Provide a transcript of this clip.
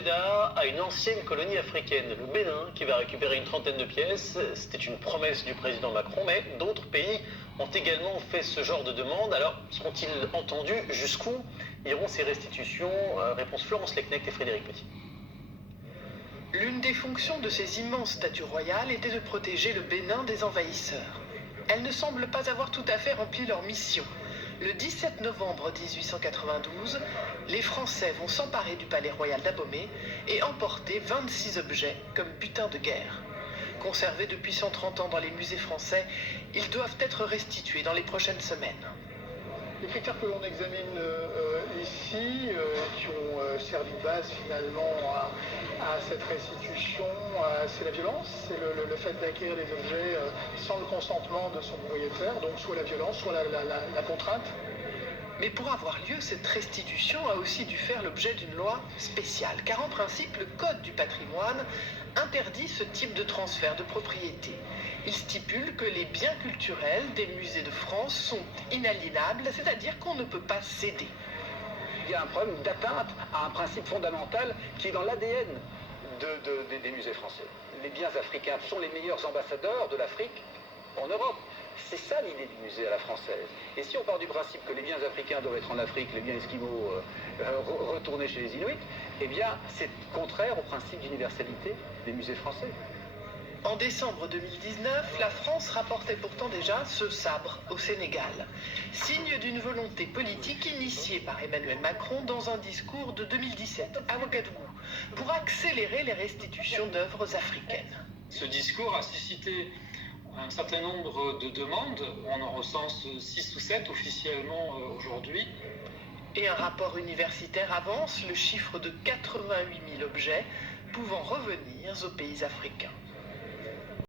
objet d'art à une ancienne colonie africaine, le Bénin, qui va récupérer une trentaine de pièces. C'était une promesse du président Macron, mais d'autres pays ont également fait ce genre de demande. Alors, seront-ils entendus? Jusqu'où iront ces restitutions? Réponse Florence Lecnect et Frédéric Petit. L'une des fonctions de ces immenses statues royales était de protéger le Bénin des envahisseurs. Elles ne semblent pas avoir tout à fait rempli leur mission. Le 17 novembre 1892, les Français vont s'emparer du palais royal d'Abomey et emporter 26 objets comme butin de guerre. Conservés depuis 130 ans dans les musées français, ils doivent être restitués dans les prochaines semaines. Les critères que l'on examine ici, qui ont servi de base finalement à cette restitution, c'est la violence, c'est le fait d'acquérir des objets sans le consentement de son propriétaire, donc soit la violence, soit la contrainte. Mais pour avoir lieu, cette restitution a aussi dû faire l'objet d'une loi spéciale, car en principe, le Code du patrimoine interdit ce type de transfert de propriété. Il stipule que les biens culturels des musées de France sont inaliénables, c'est-à-dire qu'on ne peut pas céder. Il y a un problème d'atteinte à un principe fondamental qui est dans l'ADN des musées français. Les biens africains sont les meilleurs ambassadeurs de l'Afrique en Europe. C'est ça l'idée du musée à la française. Et si on part du principe que les biens africains doivent être en Afrique, les biens esquimaux retournés chez les Inuits, eh bien c'est contraire au principe d'universalité des musées français. En décembre 2019, la France rapportait pourtant déjà ce sabre au Sénégal, signe d'une volonté politique initiée par Emmanuel Macron dans un discours de 2017 à Ouagadougou, pour accélérer les restitutions d'œuvres africaines. Ce discours a suscité un certain nombre de demandes, on en recense 6 ou 7 officiellement aujourd'hui. Et un rapport universitaire avance le chiffre de 88 000 objets pouvant revenir aux pays africains.